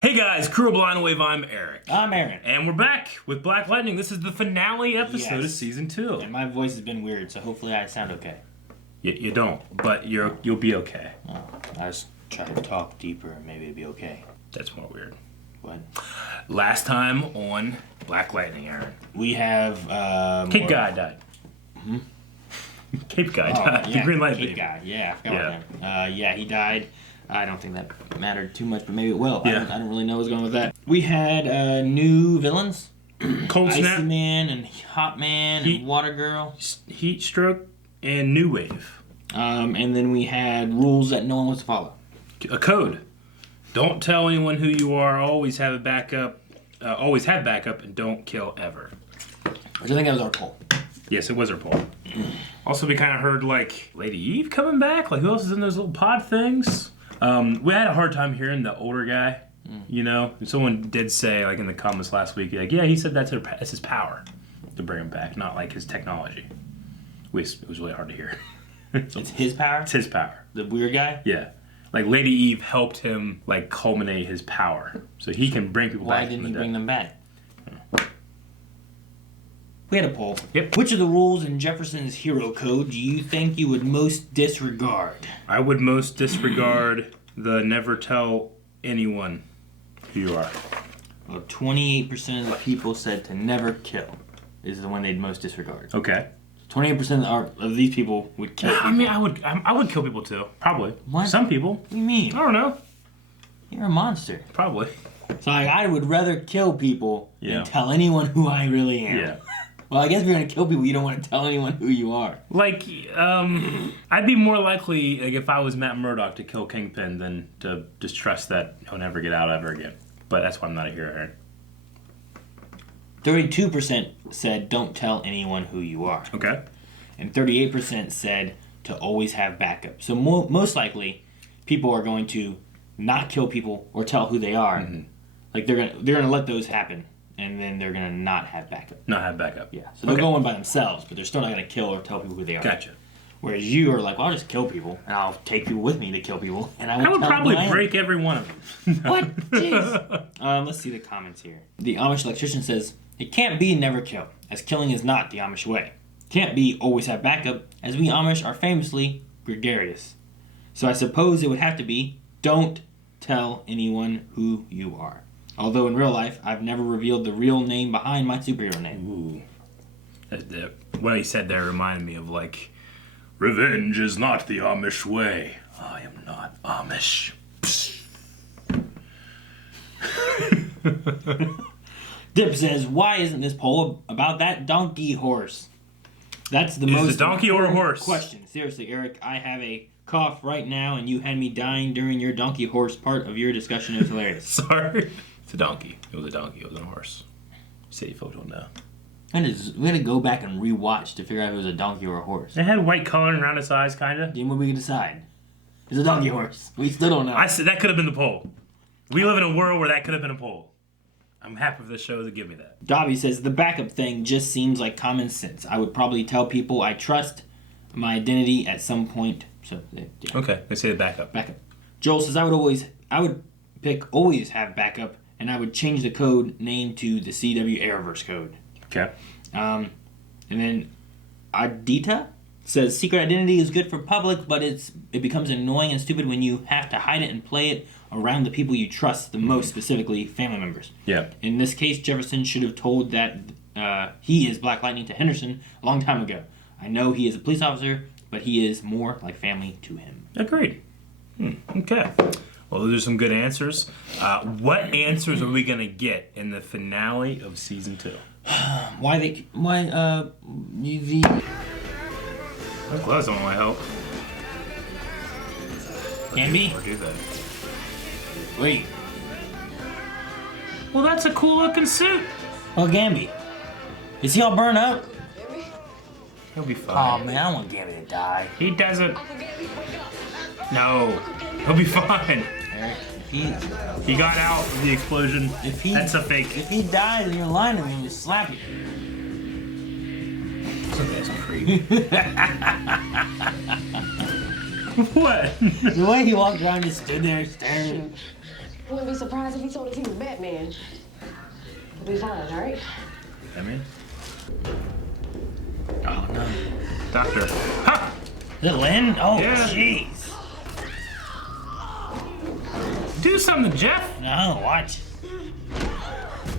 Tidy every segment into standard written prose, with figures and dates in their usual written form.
Hey guys, Kuro Blind Wave, I'm Eric. I'm Aaron. And we're back with Black Lightning. This is the finale episode of Season 2. And my voice has been weird, so hopefully I sound okay. You don't, but you'll be okay. Oh, I just try to talk deeper and maybe it'll be okay. That's more weird. What? Last time on Black Lightning, Aaron. We have, Cape Guy died. Hmm? Cape Guy died. Yeah, The Green Light Cape Baby. Guy, yeah, I forgot about him. Yeah, he died. I don't think that mattered too much, but maybe it will. Yeah. I don't really know what's going with that. We had new villains. Cold Snap, Iceman and Hot Man and Water Girl. Heat Stroke, and New Wave. And then we had rules that no one wants to follow. A code. Don't tell anyone who you are. Always have a backup. Always have backup, and don't kill ever. Which I think that was our poll. Yes, it was our poll. Also, we kind of heard, like, Lady Eve coming back. Like, who else is in those little pod things? We had a hard time hearing the older guy, you know? Someone did say, like, in the comments last week, like, yeah, he said that's his power to bring him back, not, like, his technology. It was really hard to hear. It's his power? It's his power. The weird guy? Yeah. Like, Lady Eve helped him, like, culminate his power. So he can bring people back. Why didn't he bring them back? Yeah. We had a poll. Yep. Which of the rules in Jefferson's hero code do you think you would most disregard? I would most disregard the never tell anyone who you are. Well, 28% of the people said to never kill is the one they'd most disregard. Okay. 28% of these people would kill people. I mean, I would kill people too. Probably. What? Some people. What do you mean? I don't know. You're a monster. Probably. So I would rather kill people Yeah. than tell anyone who I really am. Yeah. Well, I guess if you're going to kill people, you don't want to tell anyone who you are. Like, I'd be more likely, like, if I was Matt Murdock, to kill Kingpin than to just trust that he'll never get out ever again. But that's why I'm not a hero, Aaron. 32% said don't tell anyone who you are. Okay. And 38% said to always have backup. So most likely, people are going to not kill people or tell who they are. Mm-hmm. Like they're gonna let those happen, and then they're gonna not have backup. Not have backup. Yeah. So they're going by themselves, but they're still not gonna kill or tell people who they are. Gotcha. Whereas you are like, well, I'll just kill people, and I'll take people with me to kill people, and I would probably break every one of them. What? Jeez. Let's see the comments here. The Amish electrician says, it can't be never kill, as killing is not the Amish way. Can't be always have backup, as we Amish are famously gregarious. So I suppose it would have to be, don't tell anyone who you are. Although in real life, I've never revealed the real name behind my superhero name. Ooh. What he said there reminded me of, like, revenge is not the Amish way. I am not Amish. Dip says, why isn't this poll about that donkey horse? That's the most Is it a donkey or a horse? Question. Seriously, Eric, I have a cough right now, and you had me dying during your donkey horse part of your discussion. It was hilarious. Sorry. It's a donkey. It was a donkey. It wasn't a horse. City folk don't know. We had to go back and rewatch to figure out if it was a donkey or a horse. It had white coloring around its eyes, kind of. Then what we can decide? It's a donkey horse. We still don't know. I said that could have been the poll. We live in a world where that could have been a poll. I'm happy for the show to give me that. Dobby says, the backup thing just seems like common sense. I would probably tell people I trust my identity at some point. So, yeah. Okay, let's say the backup. Backup. Joel says, I would pick always have backup, and I would change the code name to the CW Arrowverse code. Okay. And then Adita says, secret identity is good for public, but it becomes annoying and stupid when you have to hide it and play it around the people you trust the most, specifically family members. Yeah. In this case, Jefferson should have told that he is Black Lightning to Henderson a long time ago. I know he is a police officer, but he is more like family to him. Agreed. Okay. Well, those are some good answers. What answers are we going to get in the finale of Season 2? I'm glad someone will help. Gamby? Or do that. Wait. Well, that's a cool looking suit. Oh, Gamby. Is he all burned up? He'll be fine. Oh, man, I don't want Gamby to die. He doesn't. No. He'll be fine. Eric, he got out of the explosion. That's a fake. If he dies and you're lying to me, I'm just slap you. That's creepy. What? The way he walked around just stood there staring. Wouldn't be surprised if he told us he was Batman. We'll be fine, all right? Batman? Oh no. Doctor. Ha! Is it Lynn? Oh, Yeah. jeez. Do something, Jeff! No, watch.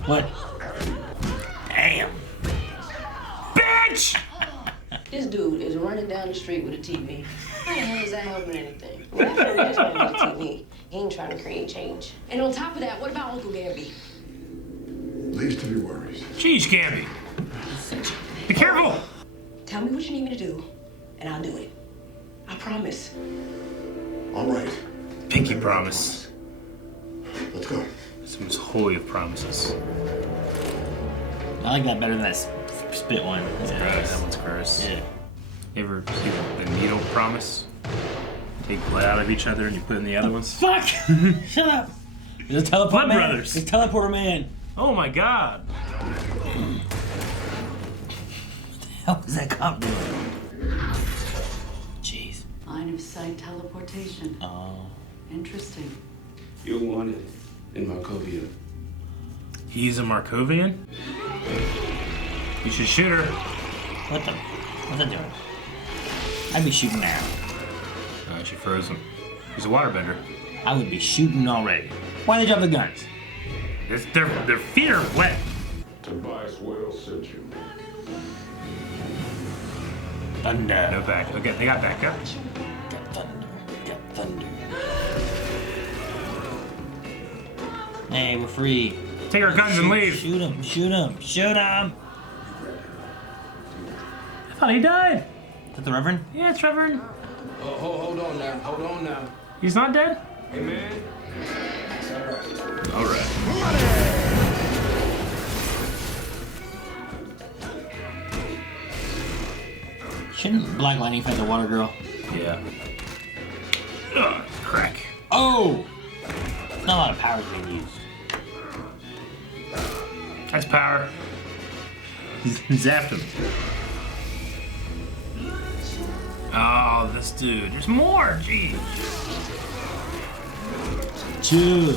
What? Damn. Bitch! This dude is running down the street with a TV. How the hell is that helping anything? That family just want to get a TV. He ain't trying to create change. And on top of that, what about Uncle Gabby? Least of your worries. Jeez, Gabby. Be careful! Tell me what you need me to do, and I'll do it. I promise. All right. Pinky promise. Let's go. It's the most holy of promises. I like that better than that spit one. That's gross. That one's gross. Yeah. You ever see the needle promise? Take blood out of each other and you put in the other ones? Fuck! Shut up! It's a teleport Blood man. Brothers. It's teleporter man. Oh my god. What was that cop doing? Jeez. Line of sight teleportation. Oh. Interesting. You'll want it in Markovia. He's a Markovian? You should shoot her. What the? What's that doing? I'd be shooting now. Oh, she froze him. He's a waterbender. I would be shooting already. Why they drop the guns? Their feet are wet. Tobias Whale sent you. Thunder. No back. Okay, they got backup. Got thunder. Got thunder. Hey, we're free. Take our guns and leave. Shoot him. Shoot him. Shoot him. I thought he died. Is that the Reverend? Yeah, it's Reverend. Oh, hold on now. Hold on now. He's not dead? Hey, man. It's all right. All right. Shouldn't Black Lightning fight the water girl? Yeah. Ugh, crack. Oh! Not a lot of power being used. That's power. Zapped him. Oh, this dude. There's more. Jeez. Dude.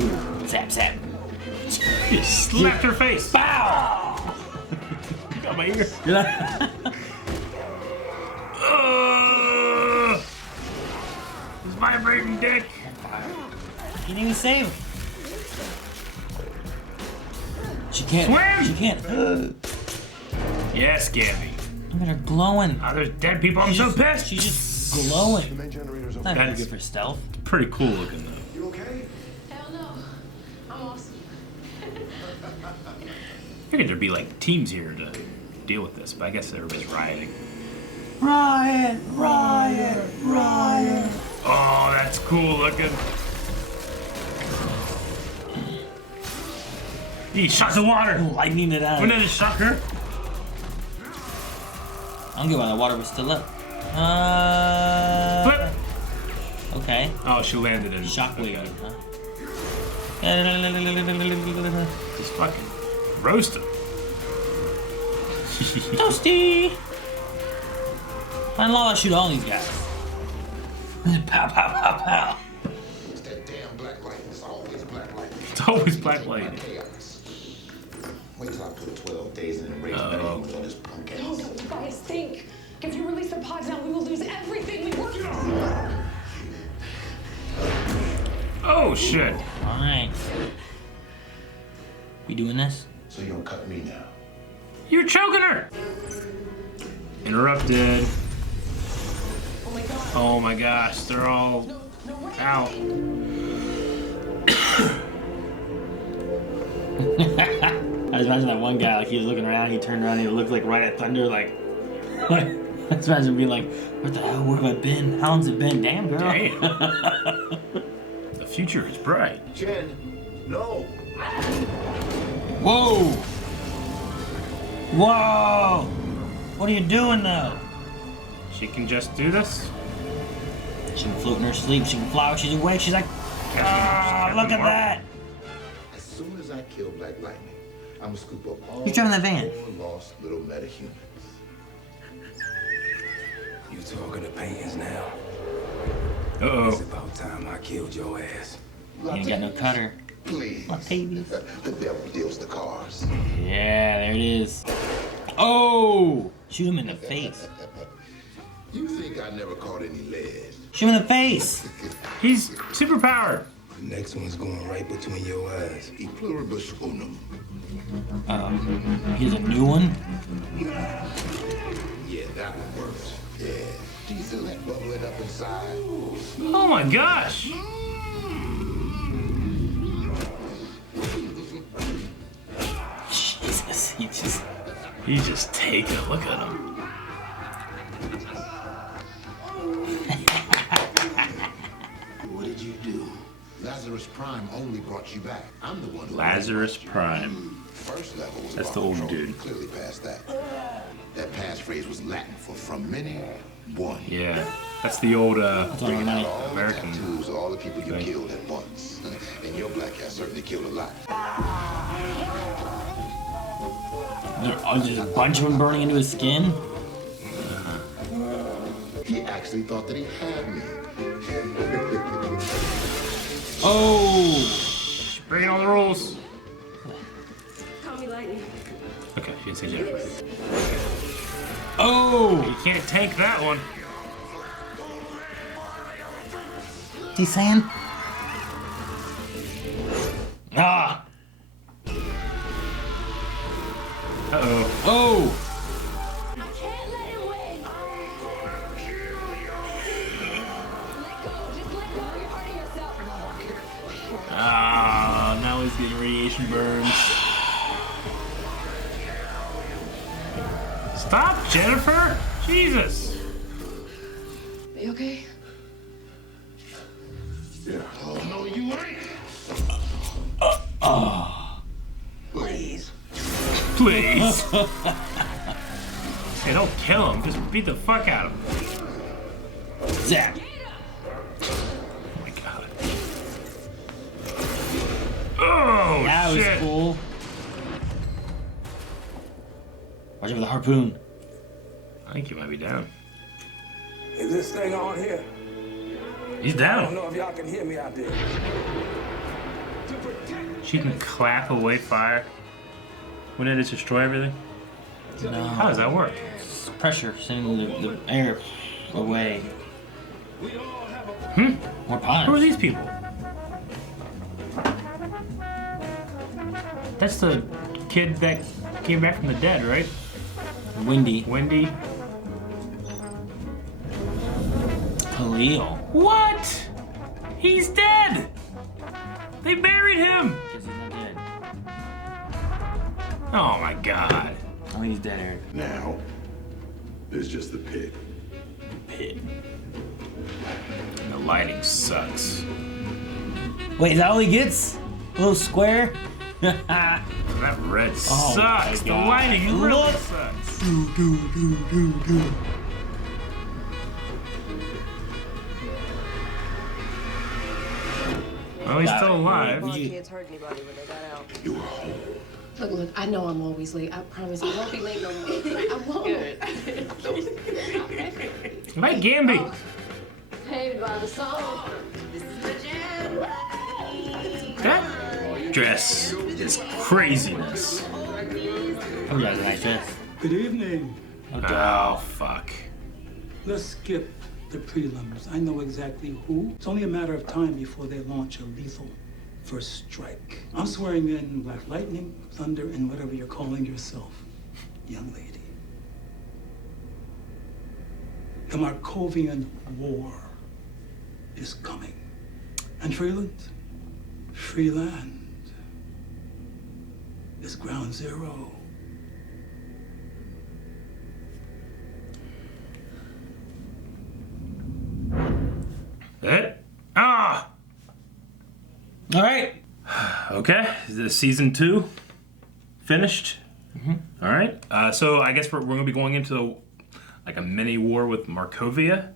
Ooh, zap, zap. He slapped her face. Bow! Got my ear. His vibrating dick. You didn't even save him. She can't. Swim! She can't. Yes, Gabby. Look at her glowing. Oh, there's dead people. I'm so pissed. She's just glowing. The main generator's Not okay. very That's- good for stealth. Pretty cool looking though. You okay? Hell no. I'm awesome. Figured there'd be like teams here to deal with this, but I guess everybody's rioting. Riot! Riot! Riot! Oh, that's cool looking. He shot the water. Lightning it out. Wouldn't it have shock her? I don't get why the water was still up. Flip. Okay. Oh, she landed in. Shockwave, Okay. huh? Just fucking roast him. Toasty! Why don't I shoot all these guys? Pow, pow, pow, pow. It's that damn black light. It's always black light. It's always black lady. Chaos. Wait till I put 12 days in and raise Oh. metahumans on this punk No, ass. no, Tobias, think. If you release the pods now, we will lose everything we worked on. Oh shit. Alright. We doing this? So you don't cut me now. You're choking her. Interrupted. Oh my god. Oh my gosh, they're all No, wait. out. I just imagine that one guy, like he was looking around, he turned around, he looked like right at Thunder, like, I just imagine being like, what the hell, where have I been? How long's it been? Damn, girl. Damn. The future is bright. Jen, no. Whoa! Whoa! What are you doing though? She can just do this. She can float in her sleep, she can fly when she's awake, she's like, ah, look at that! As soon as I kill Black Lightning, I'm gonna scoop up all Who's driving that van? poor lost little metahumans. You talking to paintings now? Uh-oh. about time I killed your ass. You ain't got no cutter. Please. My babies. The devil deals the cards. Yeah, there it is. Oh! Shoot him in the face. You think I never caught any lead? Shoot him in the face. He's superpowered. The next one's going right between your eyes. E pluribus unum. Here's a new one. Yeah, that one works. Yeah. Do you feel that bubbling up inside? Oh my gosh. Jesus, He's just taking a look at him. What did you do? Lazarus Prime only brought you back. I'm the one who Lazarus Prime. First level was That's about the old control. dude. Clearly past that. That passphrase was Latin for from many, one. Yeah. That's the old Bringing out all American. the tattoos of all the people you thing. killed at once. And your black ass certainly killed a lot. There's a bunch of them burning into his skin. He actually thought that he had me. Oh! Breaking all the rules. Call me Lightning. Okay, she didn't say Jennifer. Oh! You can't tank that one. What's he saying? Ah! Uh-oh. Oh! I can't let him win. Let go. Just let go. You're hurting yourself. Ah, now he's getting radiation burns. Stop, Jennifer! Jesus! Are you okay? Yeah. Oh, no, you ain't. Please. Please! Hey, don't kill him. Just beat the fuck out of him. Zap! Oh my god. Oh, That was shit. cool. Watch out for the harpoon. I think he might be down. Is this thing on here? He's I don't down. know if y'all can hear me out there. She can clap away fire. Wouldn't it just destroy everything? No. How does that work? It's pressure, sending the air away. Hmm? More pods. Who are these people? That's the kid that came back from the dead, right? Wendy. Wendy. Khalil. What? He's dead! They buried him! Guess he's not dead. Oh my god. I think he's dead, Eric. Now, there's just the pit. Pit. The lighting sucks. Wait, is that all he gets? A little square? That red Oh sucks. my The God. lighting really Look. sucks. Well, he's still alive. Would you- Kids hurt anybody when they got out. You were home. Look, I know I'm always late. I promise I won't be late no more. I won't. Good. Right, Gamby. Paved by the song. This is the jam. That dress is craziness. Oh, yeah, the nice dress. Good evening. Oh, fuck. Let's skip the prelims. I know exactly who. It's only a matter of time before they launch a lethal first strike. I'm swearing in Black Lightning, Thunder, and whatever you're calling yourself, young lady. The Markovian War is coming. And Freeland is ground zero. Ah! All right. Okay, the season 2 finished. All right, so I guess we're going to be going into like a mini war with Markovia.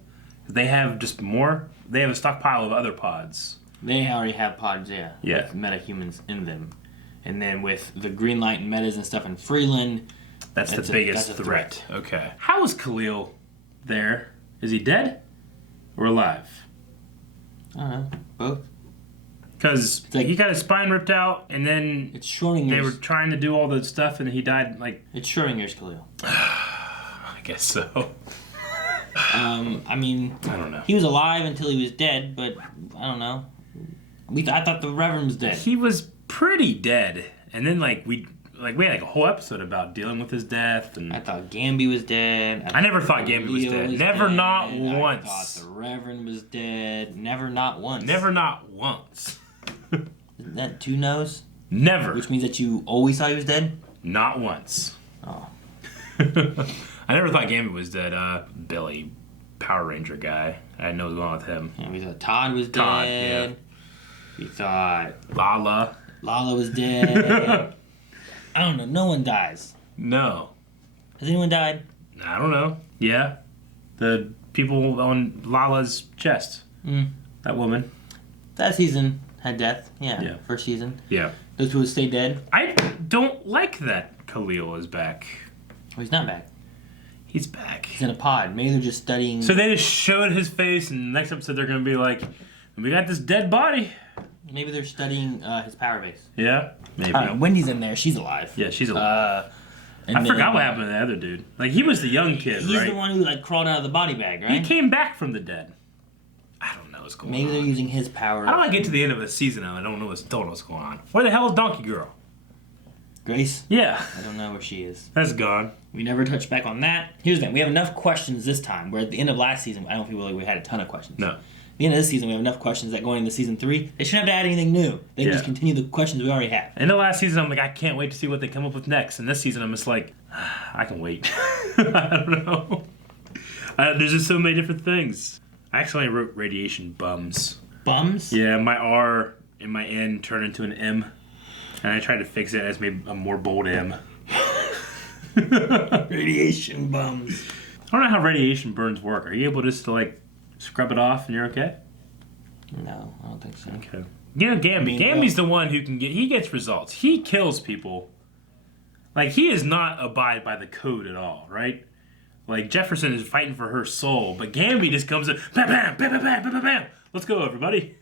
They have just more. They have a stockpile of other pods. They already have pods, yeah. Yeah. With metahumans in them. And then with the green light and metas and stuff in Freeland. That's That's the a- biggest that's a threat. Okay. How is Khalil there? Is he dead or alive? I don't know. Both. Because like- he got his spine ripped out, and then It's Schrodinger's. they were trying to do all the stuff, and he died, like... It's Schrodinger's, Khalil. I guess so. I mean... I don't know. He was alive until he was dead, but I don't know. I thought the Reverend was dead. He was pretty dead. And then, we had a whole episode about dealing with his death, and... I thought Gamby was dead. I never thought Gamby was Leo dead. Never, dead. not I once. thought the Reverend was dead. Never, not once. Never, not once. Isn't that 2 no's? Never. Which means that you always thought he was dead? Not once. Oh. I never thought Gamby was dead. Billy, Power Ranger guy. I didn't know what was going on with him. Yeah, we thought Todd was Todd, dead. yeah. We thought Lala. Lala was dead. I don't know. No one dies. No. Has anyone died? I don't know. Yeah. The people on Lala's chest. That woman. That season had death. Yeah. First season. Yeah. Those people stay dead. I don't like that Khalil is back. Oh, he's not back. He's back. He's in a pod. Maybe they're just studying. So they just showed his face, and next episode they're going to be like, we got this dead body. Maybe they're studying his power base. Yeah? Maybe. I don't know. Wendy's in there. She's alive. Yeah, she's alive. And I forgot what happened to the other dude. He was the young kid, He's right? the one who crawled out of the body bag, right? He came back from the dead. I don't know what's going Maybe on. they're using his power. How do I get to the end of a season and I don't know what's going on? Where the hell is Donkey Girl? Grace? Yeah, I don't know where she is. that's gone. We never touched back on that. Here's the thing. We have enough questions this time, where at the end of last season, I don't feel like we had a ton of questions. No. At the end of this season, we have enough questions that going into season 3, they shouldn't have to add anything new. They can just continue the questions we already have. In the last season, I'm like, I can't wait to see what they come up with next. And this season, I'm just like, I can wait. I don't know. There's just so many different things. I actually wrote radiation bums. Bums? Yeah, my R and my N turned into an M. And I tried to fix it as maybe a more bold M. Radiation bums. I don't know how radiation burns work. Are you able just to, scrub it off and you're okay? No, I don't think so. Okay. You know, Gamby. Gamby's the one who he gets results. He kills people. He is not abide by the code at all, right? Jefferson is fighting for her soul, but Gamby just comes in, bam, bam, bam, bam, bam, bam, bam, bam. Let's go, everybody.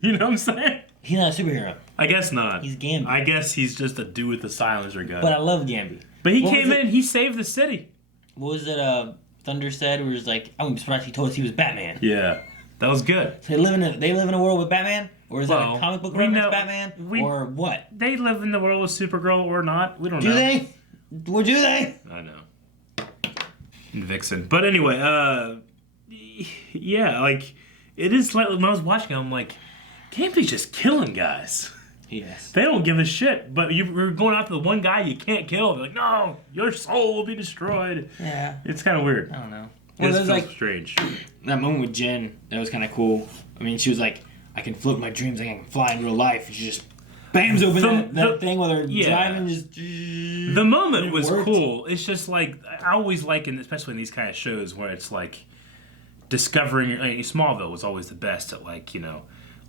You know what I'm saying? He's not a superhero. I guess not. He's Gamby. I guess he's just a dude with a silencer gun. But I love Gamby. But he came in, he saved the city. What was it Thunder said? Where it was I wouldn't be surprised he told us he was Batman. Yeah. That was good. So they live in a world with Batman? Or is that a comic book reference Batman? Or what? They live in the world with Supergirl or not. We don't know. Do they? Or do they? I know. And Vixen. But anyway, yeah, it is when I was watching it, I'm like, Gamby's just killing guys. Yes. They don't give a shit, but you're going after the one guy you can't kill. They're like, no, your soul will be destroyed. Yeah. It's kind of weird. I don't know. It feels strange. That moment with Jen, that was kind of cool. I mean, she was like, I can float my dreams, I can fly in real life. And she just bams open that thing while they're driving. Just the moment was cool. It's just I always like, especially in these kind of shows where it's discovering. Smallville was always the best at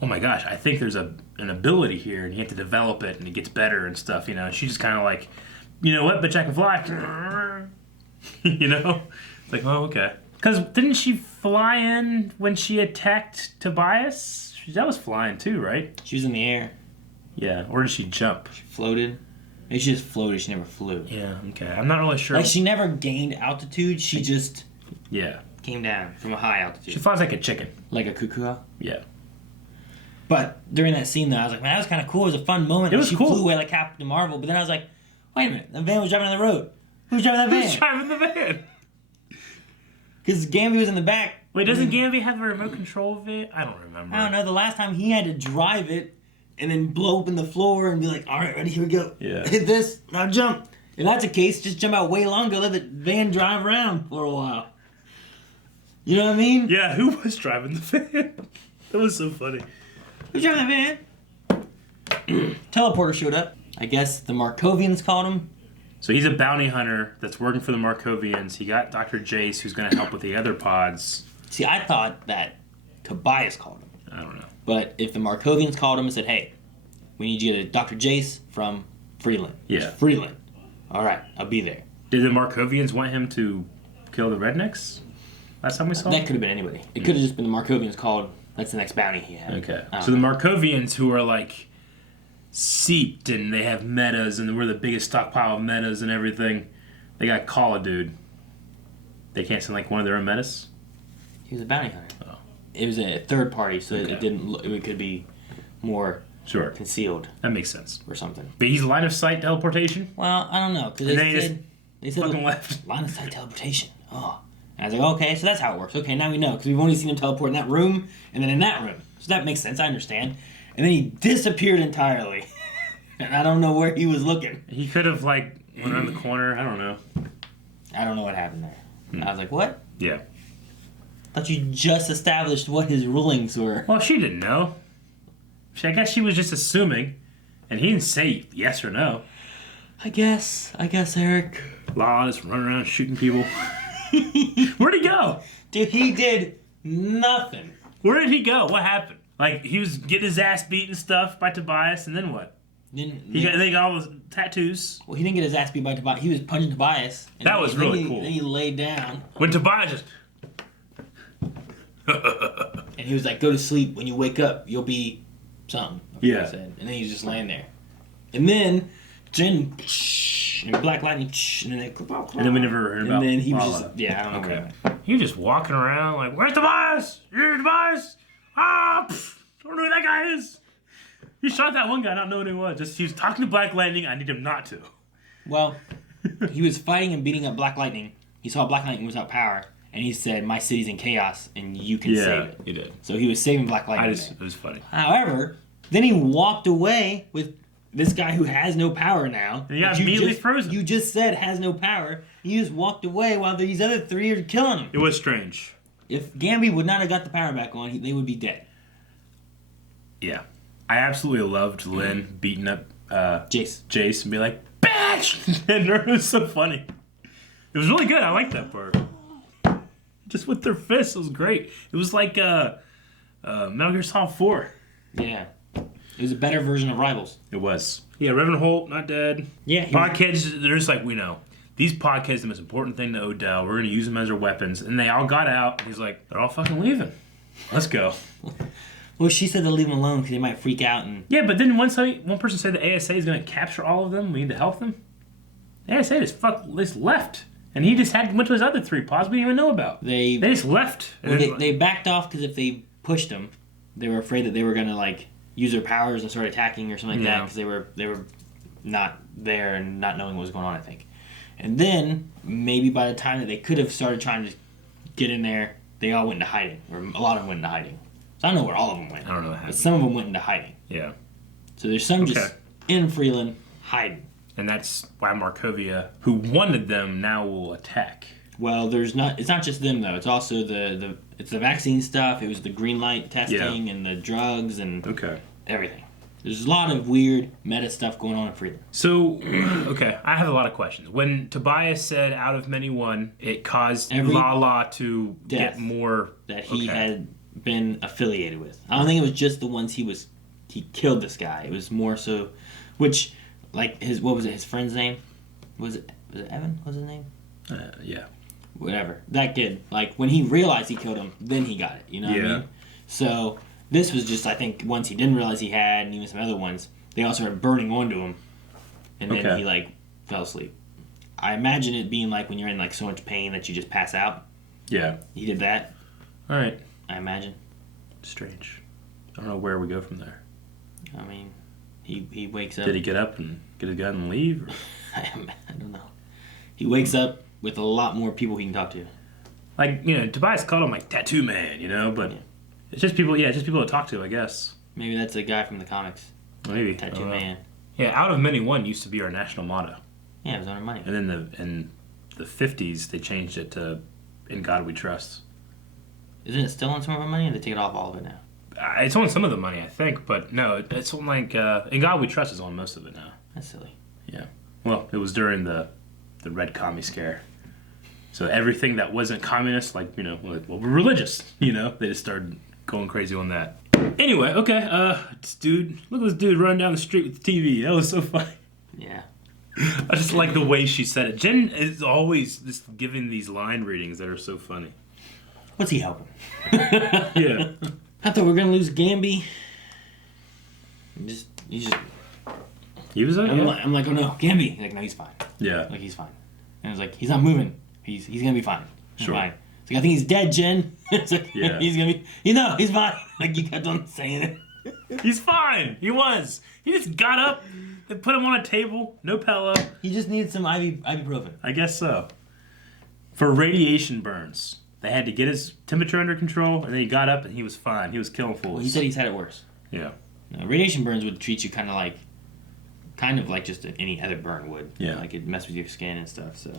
oh my gosh, I think there's an ability here, and you have to develop it, and it gets better and stuff. She's just kind of you know what, bitch, I can fly. It's oh, okay. Because didn't she fly in when she attacked Tobias? That was flying too, right? She was in the air. Yeah, or did she jump? She floated. Maybe she just floated, she never flew. Yeah, okay. I'm not really sure. She never gained altitude, she just yeah came down from a high altitude. She flies like a chicken. Like a cuckoo? Yeah. But during that scene, though, I was like, man, that was kind of cool. It was a fun moment. It was she cool. flew away like Captain Marvel, but then I was like, wait a minute, the van was driving on the road. Who's driving that van? Who's driving the van? Because Gamby was in the back. Wait, doesn't Gamby have a remote control of it? I don't remember. I don't know. The last time he had to drive it and then blow open the floor and be like, all right, ready, here we go. Yeah. Hit this, now jump. If that's the case, just jump out way longer, let the van drive around for a while. You know what I mean? Yeah, who was driving the van? That was so funny. Who's driving the van? Teleporter showed up. I guess the Markovians called him. So he's a bounty hunter that's working for the Markovians. He got Dr. Jace, who's going to help with the other pods. See, I thought that Tobias called him. I don't know. But if the Markovians called him and said, hey, we need you to Dr. Jace from Freeland. Yeah. Freeland. All right, I'll be there. Did the Markovians want him to kill the rednecks? Last time we saw That him? could have been anybody. It could have just been the Markovians called That's the next bounty he had. Okay. So the Markovians, who are like seeped and they have metas and we're the biggest stockpile of metas and everything, they got call a dude. They can't send like one of their own metas? He was a bounty hunter. Oh. It was a third party, so Okay. it didn't. It could be more Sure. concealed That makes sense. or something. But he's line of sight teleportation? Well, I don't know because And then he they said fucking left. line of sight teleportation. Oh, and I was like, okay, so that's how it works. Okay, now we know because we've only seen him teleport in that room and then in that room, so that makes sense. I understand. And then he disappeared entirely, and I don't know where he was looking. He could have like went around the corner. I don't know. I don't know what happened there. I was like, what? Yeah. Thought you just established what his rulings were. Well, she didn't know. I guess she was just assuming, and he didn't say yes or no. I guess, Eric. Law just running around shooting people. Where'd he go? Dude, he did nothing. Where did he go? What happened? Like, he was getting his ass beat and stuff by Tobias, and then what? They got all those tattoos. Well, he didn't get his ass beat by Tobias. He was punching Tobias. And That was really cool. Then he laid down. When Tobias just... And he was like, go to sleep. When you wake up, you'll be something. Yeah. He said. And then he was just laying there. And then Jen... And Black Lightning... And then they... And then we never heard about And then he was Lala. just... Yeah, I don't know. Okay. He was just walking around like, where's Tobias? You're Tobias? Ah, pff, don't know who that guy is. He shot that one guy not knowing who he was. Just he was talking to Black Lightning. I need him not to. Well, he was fighting and beating up Black Lightning. He saw Black Lightning was without power. And he said, my city's in chaos and you can save it. he did. So he was saving Black Lightning. It was funny. However, then he walked away with this guy who has no power now. And he got that you immediately just- frozen. You just said has no power. He just walked away while these other three are killing him. It was strange. If Gamby would not have got the power back on, they would be dead. Yeah. I absolutely loved Lynn beating up Jace and be like, bitch! And it was so funny. It was really good. I liked that part. Just with their fists, it was great. It was like Metal Gear Solid 4. Yeah. It was a better version of Rivals. It was. Yeah, Reverend Holt, not dead. Yeah. Podkids, they're just like, we know. These podkids are the most important thing to Odell. We're going to use them as our weapons. And they all got out. And he's like, they're all fucking leaving. Let's go. Well, she said to leave them alone because they might freak out. And Yeah, but then one person said the ASA is going to capture all of them. We need to help them. The ASA just left. And he just went to his other 3 pods we didn't even know about. They just left. Well, they backed off because if they pushed them, they were afraid that they were going to like use their powers and start attacking or something like that because they were not there and not knowing what was going on, I think. And then maybe by the time that they could have started trying to get in there, they all went into hiding, or a lot of them went into hiding. So I don't know where all of them went. I don't know what happened. But some of them went into hiding. Yeah. So there's some just in Freeland hiding. And that's why Markovia, who wanted them, now will attack. Well, it's not just them though. It's also it's the vaccine stuff. It was the green light testing and the drugs and everything. There's a lot of weird meta stuff going on in Freeland. So, okay, I have a lot of questions. When Tobias said out of many one, it caused Lala to get more that he had been affiliated with. I don't think it was just the ones he killed this guy. It was more so, which like what was it? His friend's name was it Evan? What was his name? Yeah. Whatever. That kid. Like when he realized he killed him, then he got it. You know what I mean? So this was just, I think, once he didn't realize he had, and even some other ones, they all started burning onto him, and then he like fell asleep. I imagine it being like when you're in like so much pain that you just pass out. Yeah. He did that. All right. I imagine. Strange. I don't know where we go from there. I mean, he wakes up. Did he get up and get a gun and leave? Or? I don't know. He wakes up with a lot more people he can talk to. Like, Tobias called him like Tattoo Man, but it's just people. Yeah, it's just people to talk to, I guess. Maybe that's a guy from the comics. Maybe Tattoo Man. Yeah, out of many one used to be our national motto. Yeah, it was on our money. And then in the 50s they changed it to "In God We Trust." Isn't it still on some of our money, or they take it off all of it now? It's on some of the money, I think, but no, it's on like "In God We Trust" is on most of it now. That's silly. Yeah. Well, it was during the Red Commie Scare. So everything that wasn't communist, like, we're religious, they just started going crazy on that. Anyway, okay, look at this dude running down the street with the TV. That was so funny. Yeah. I just like the way she said it. Jen is always just giving these line readings that are so funny. What's he helping? Yeah. I thought we were gonna lose Gamby. He was like, I'm like, oh no, Gamby. He's like, no, he's fine. yeah. Like, he's fine. And I was like, he's not moving. He's gonna be fine. He's Sure. fine. It's like, I think he's dead, Jen. It's like, Yeah. he's gonna be, he's fine. Like, you kept on saying it. He's fine. He was. He just got up. They put him on a table. No pillow. He just needed some ibuprofen. I guess so. For radiation burns, they had to get his temperature under control, and then he got up and he was fine. He was killing fools. Well, he said he's had it worse. Yeah. Radiation burns would treat you kind of like just any other burn would. Yeah. Like, it mess with your skin and stuff, so.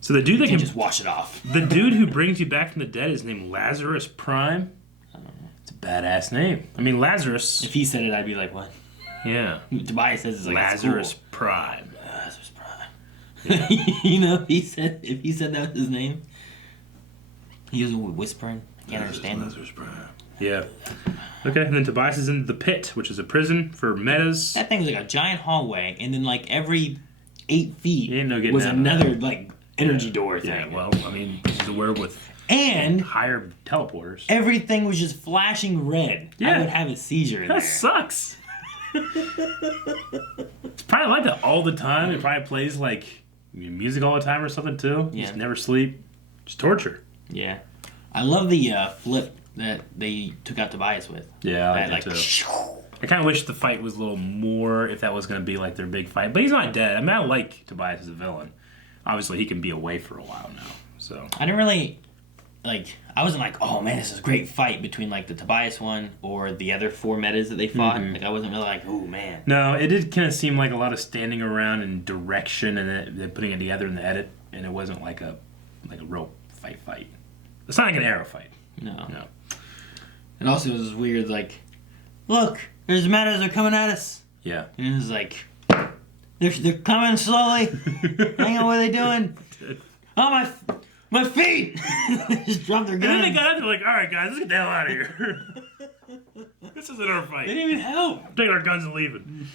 So the dude that You can just wash it off. the dude who brings you back from the dead is named Lazarus Prime. I don't know. It's a badass name. I mean, Lazarus. If he said it, I'd be like, what? Yeah. Tobias says it's like, Lazarus it's Prime. cool. Lazarus Prime. You know, if he said that was his name, he was whispering. I can't understand him. Lazarus Prime. Yeah. Okay, and then Tobias is in the pit, which is a prison for metas. That thing was like a giant hallway, and then like every 8 feet You ain't no getting was out of that. another like energy door thing. Yeah, well, I mean, he's aware with And higher teleporters. everything was just flashing red. I Yeah. would have a seizure in there. That sucks. It's probably like that all the time. It probably plays like music all the time or something too. Yeah. Just never sleep. Just torture. Yeah. I love the flip that they took out Tobias with. Yeah, I That, like like, too. I kind of wish the fight was a little more if that was going to be like their big fight. But he's not dead. I mean, I like Tobias as a villain. Obviously, he can be away for a while now. So I didn't really I wasn't like, oh man, this is a great fight between like the Tobias one or the other 4 metas that they fought. Mhm. Like, I wasn't really like, oh man. no, it did kind of seem like a lot of standing around and direction, and then putting it together in the edit, and it wasn't like a real fight. It's not like an arrow fight. No. No. And also it was weird, like, look, there's metas, they're coming at us. Yeah. And it was like, they're coming slowly. Hang on, what are they doing? Oh, my feet! They just dropped their And then they guns. got up, they're like, all right, guys, let's get the hell out of here. This isn't our fight. They didn't even help. Taking our guns and leaving.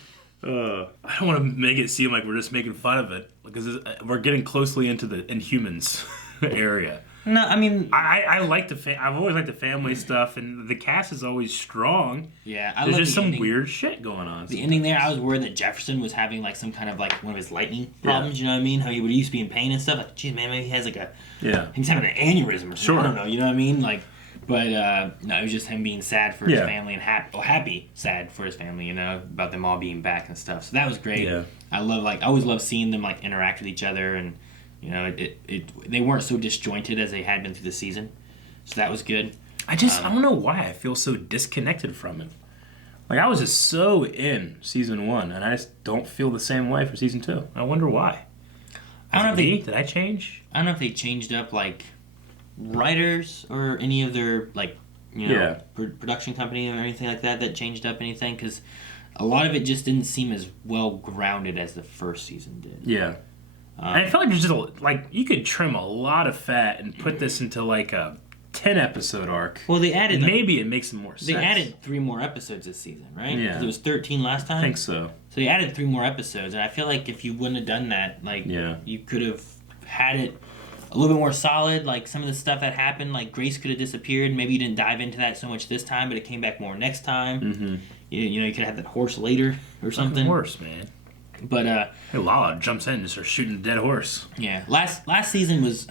I don't want to make it seem like we're just making fun of it, because we're getting closely into the Inhumans area. No, I mean, I like I've always liked the family stuff, and the cast is always strong. yeah, I There's love just the some ending. weird shit going on. The ending there, I was worried that Jefferson was having like some kind of like one of his lightning problems. You know what I mean? How he used to be in pain and stuff. Like, geez, man, maybe he has like he's having an aneurysm or something. Sure. I don't know. You know what I mean? Like, but no, it was just him being sad for his family and sad for his family. You know, about them all being back and stuff. So that was great. Yeah. I always love seeing them like interact with each other, and you know, they weren't so disjointed as they had been through the season. So that was good. I don't know why I feel so disconnected from it. Like, I was just so in season 1, and I just don't feel the same way for season 2. I wonder why. I don't know if Did I change? I don't know if they changed up like writers or any of their like production company or anything like that changed up anything, because a lot of it just didn't seem as well grounded as the first season did. Yeah. And I felt like there's just you could trim a lot of fat and put this into like a 10 episode arc. Well, they added maybe it makes more sense. They added 3 more episodes this season, right? Yeah. 'Cause it was 13 last time. I think so. So they added 3 more episodes, and I feel like if you wouldn't have done that, like you could have had it a little bit more solid. Like some of the stuff that happened, like Grace could have disappeared. Maybe you didn't dive into that so much this time, but it came back more next time. Mm-hmm. You know, you could have that horse later or something. Horse, man. But hey, Lala jumps in and just starts shooting a dead horse. Yeah, last season was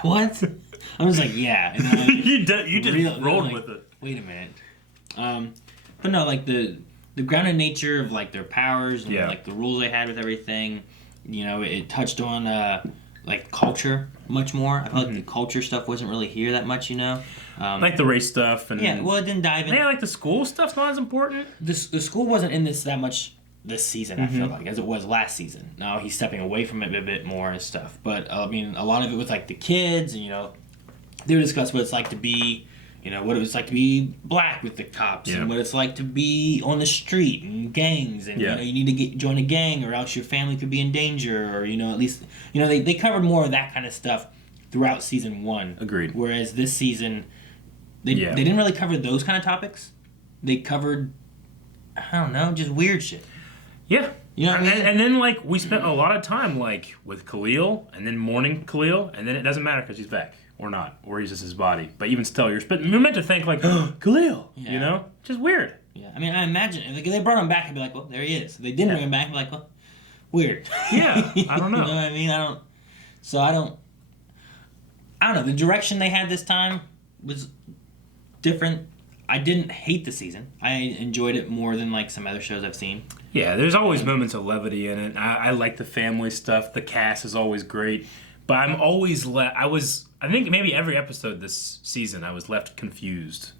what? I was like, yeah, and then you just rolled like, with it. Wait a minute. But no, like the grounded nature of like their powers and like the rules they had with everything. You know, it touched on like culture much more. I felt like the culture stuff wasn't really here that much. You know, like the race stuff and well, it didn't dive in. Yeah, like the school stuff's not as important. The school wasn't in this that much this season, I feel like, as it was last season. Now he's stepping away from it a bit more and stuff. But, I mean, a lot of it was, like, the kids, and, you know, they would discuss what it's like to be, you know, what it was like to be black with the cops, and what it's like to be on the street, and gangs, and, you know, you need to join a gang, or else your family could be in danger, or, you know, at least, you know, they covered more of that kind of stuff throughout season 1. Agreed. Whereas this season, they didn't really cover those kind of topics. They covered, I don't know, just weird shit. Yeah. You know what I mean? And then, like, we spent a lot of time, like, with Khalil, and then mourning Khalil, and then it doesn't matter because he's back. or not, or he's just his body. But even still, you're meant to think like, oh, Khalil, Yeah. you know, just weird. Yeah, I mean, I imagine if they brought him back, I'd be like, well, there he is. If they didn't bring him back, I'd be like, well, weird. Yeah, I don't know. You know what I mean? I don't know. The direction they had this time was different. I didn't hate the season. I enjoyed it more than like some other shows I've seen. Yeah, there's always moments of levity in it. I like the family stuff. The cast is always great. But I'm always I think maybe every episode this season I was left confused.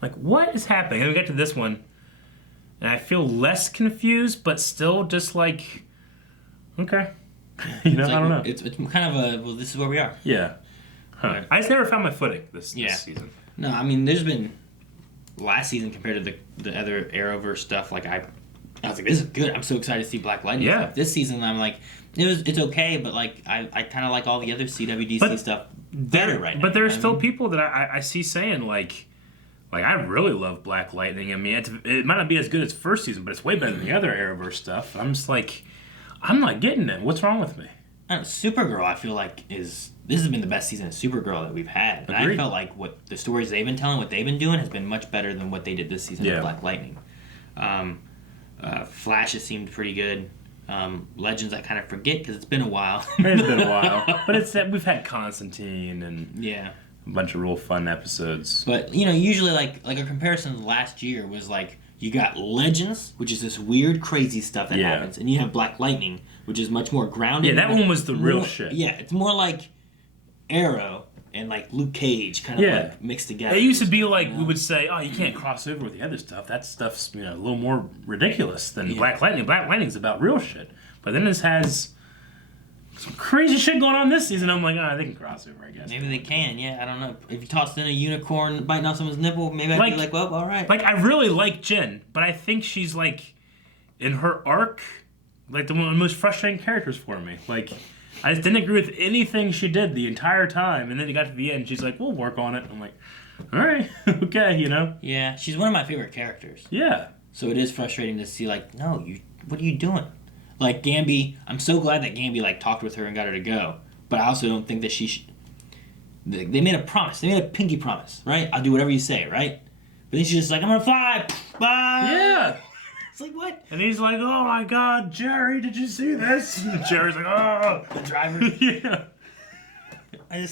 Like, what is happening? And we get to this one, and I feel less confused, but still just like, okay. You know, It's like, I don't know. It's kind of well, this is where we are. Yeah. Huh. I just never found my footing this Yeah. season. No, I mean, there's been last season compared to the other Arrowverse stuff. Like I was like, this is good. I'm so excited to see Black Lightning Yeah. stuff. This season, I'm like, it's okay, but like I kind of like all the other CWDC But stuff better right now. But there's you know still what I mean? people that I see saying like I really love Black Lightning. I mean, it might not be as good as first season, but it's way better than the other Arrowverse stuff. I'm just like, I'm not getting it. What's wrong with me? I don't know, Supergirl, I feel like this has been the best season of Supergirl that we've had. And I Agreed. felt like what the stories they've been telling, what they've been doing, has been much better than what they did this season Yeah. of Black Lightning. Flash has seemed pretty good. Legends, I kind of forget because it's been a while. It's been a while, but we've had Constantine and Yeah. a bunch of real fun episodes. But usually like a comparison last year was like you got Legends, which is this weird, crazy stuff that Yeah. happens, and you have Black Lightning, which is much more grounded. Yeah, that one was the real more- shit. Yeah, it's more like Arrow and like Luke Cage kind of Yeah. like mixed together. It used to be like You know? we would say, "Oh, you can't cross over with the other stuff. That stuff's a little more ridiculous than Black Lightning. Black Lightning's about real shit." But then this has some crazy shit going on this season. I'm like, they can cross over, I guess. Maybe they can. Yeah, I don't know. If you tossed in a unicorn biting off someone's nipple, maybe I'd be like, well, all right. Like, I really like Jen, but I think she's like in her arc, like one of the most frustrating characters for me. Like, I just didn't agree with anything she did the entire time, and then it got to the end, she's like, "We'll work on it." I'm like, "All right, okay," you know? Yeah, she's one of my favorite characters. Yeah. So it is frustrating to see, like, no, what are you doing? Like, Gamby, I'm so glad that Gamby, like, talked with her and got her to go. But I also don't think that she should... They made a promise. They made a pinky promise, right? I'll do whatever you say, right? But then she's just like, I'm gonna fly! Bye! Yeah. It's like, what? And he's like, "Oh my God, Jerry, did you see this?" And Jerry's like, "Oh." The driver. Yeah. I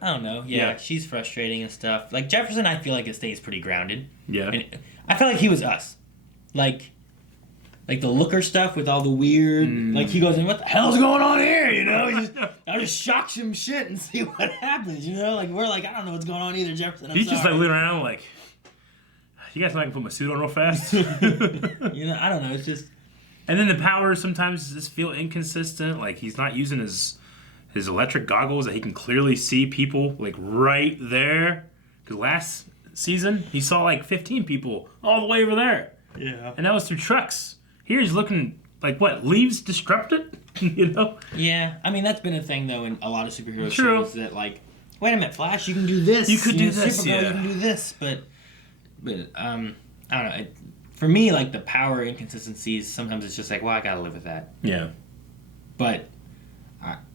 don't know. Yeah, Yeah. she's frustrating and stuff. Like, Jefferson, I feel like it stays pretty grounded. Yeah. And I felt like he was us. Like the Looker stuff with all the weird, like he goes in, what the hell's going on here? You know, I'll just shock some shit and see what happens. You know, like we're like, I don't know what's going on either, Jefferson. I'm He's just like sorry. looking around like, "You guys think I can put my suit on real fast?" You know, I don't know. It's just And then the powers sometimes just feel inconsistent. Like he's not using his electric goggles that he can clearly see people like right there. Because last season he saw like 15 people all the way over there. yeah. And that was through trucks. Here he's looking like what? Leaves disrupted? You know? Yeah, I mean that's been a thing though in a lot of superhero True. shows that like, wait a minute, Flash, you can do this. You could do know, this, Supergirl, yeah. you can do this, but I don't know. For me, like the power inconsistencies, sometimes it's just like, well, I gotta live with that. Yeah. But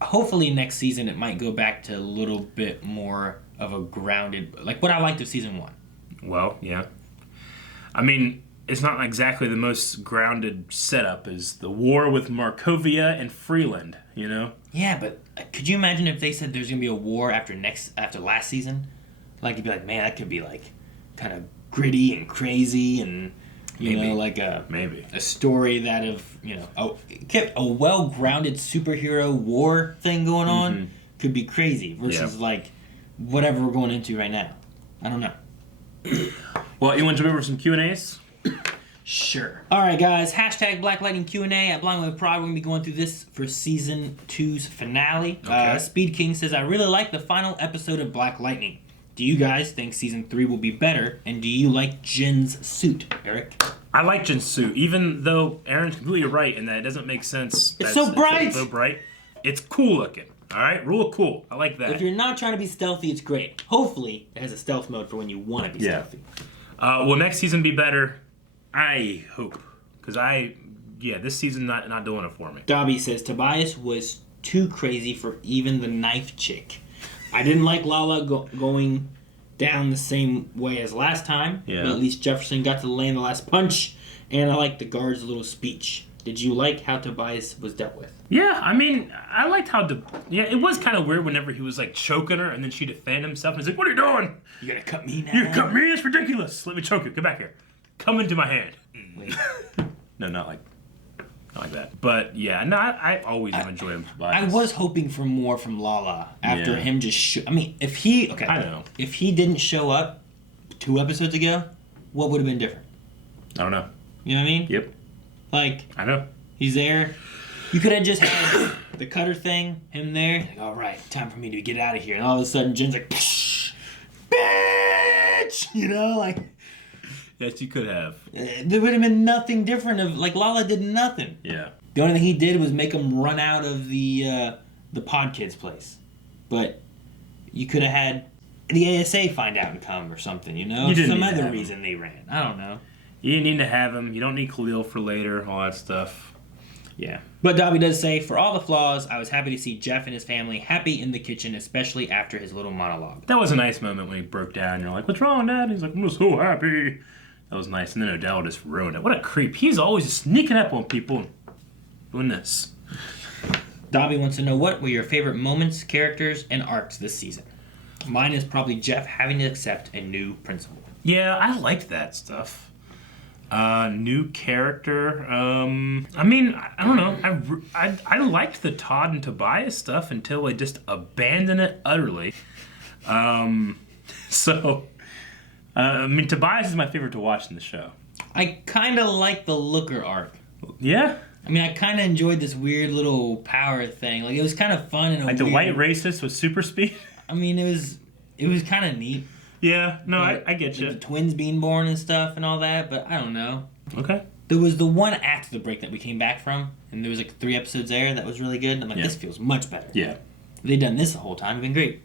hopefully next season it might go back to a little bit more of a grounded, like what I liked of season 1. Well, yeah. I mean, it's not exactly the most grounded setup as the war with Markovia and Freeland, you know? Yeah, but could you imagine if they said there's gonna be a war after last season? Like you'd be like, man, that could be like kind of gritty and crazy and you Maybe. know like Maybe. a story that of kept a well-grounded superhero war thing going on could be crazy versus like whatever we're going into right now. I don't know. Well, you want to jump over some Q&As? Sure. All right, guys. Hashtag Black Lightning Q&A at Blind with Pride. We're going to be going through this for Season 2's finale. Okay. Speed King says, I really like the final episode of Black Lightning. Do you guys think Season 3 will be better? And do you like Jen's suit, Eric? I like Jin's suit, even though Aaron's completely right in that it doesn't make sense. It's so bright! It's so bright. It's cool looking. All right? Rule of cool. I like that. If you're not trying to be stealthy, it's great. Hopefully, it has a stealth mode for when you want to be stealthy. Will next season be better? I hope. Because this season not doing it for me. Dobby says, Tobias was too crazy for even the knife chick. I didn't like Lala going down the same way as last time. Yeah. But at least Jefferson got to land the last punch, and I liked the guard's little speech. Did you like how Tobias was dealt with? Yeah, I mean, I liked how... Yeah, it was kind of weird whenever he was, like, choking her, and then she defended himself, and he's like, what are you doing? You gonna cut me now? You cut me? It's ridiculous. Let me choke you. Get back here. Come into my hand. No, not like that. But, yeah, no, I always have enjoyed him. I was hoping for more from Lala after Yeah. him just... I mean, if he... Okay. I know. If he didn't show up 2 episodes ago, what would have been different? I don't know. You know what I mean? Yep. Like, I know. he's there. You could have just had the cutter thing, him there. Like, all right, time for me to get out of here. And all of a sudden, Jen's like, bitch! You know, like... Yes, you could have. There would have been nothing different. Like, Lala did nothing. Yeah. The only thing he did was make him run out of the Pod Kids place. But you could have had the ASA find out and come or something, you know? You didn't Some need to other have reason they ran. I don't know. You didn't need to have him. You don't need Khalil for later, all that stuff. Yeah. But Dobby does say, for all the flaws, I was happy to see Jeff and his family happy in the kitchen, especially after his little monologue. That was a nice moment when he broke down. You're like, what's wrong, Dad? He's like, I'm so happy. That was nice. And then Odell just ruined it. What a creep. He's always just sneaking up on people and doing this. Dobby wants to know, what were your favorite moments, characters, and arcs this season? Mine is probably Jeff having to accept a new principal. Yeah, I liked that stuff. New character. I mean, I don't know. I liked the Todd and Tobias stuff until they just abandoned it utterly. So, I mean, Tobias is my favorite to watch in the show. I kind of like the Looker arc. Yeah? I mean, I kind of enjoyed this weird little power thing. Like, it was kind of fun and Like the white racist with super speed? I mean, it was kind of neat. Yeah, no, I get you. The twins being born and stuff and all that, but I don't know. Okay. There was the one after the break that we came back from, and there was like 3 episodes there that was really good. I'm like, this feels much better. Yeah. They've done this the whole time. It's been great.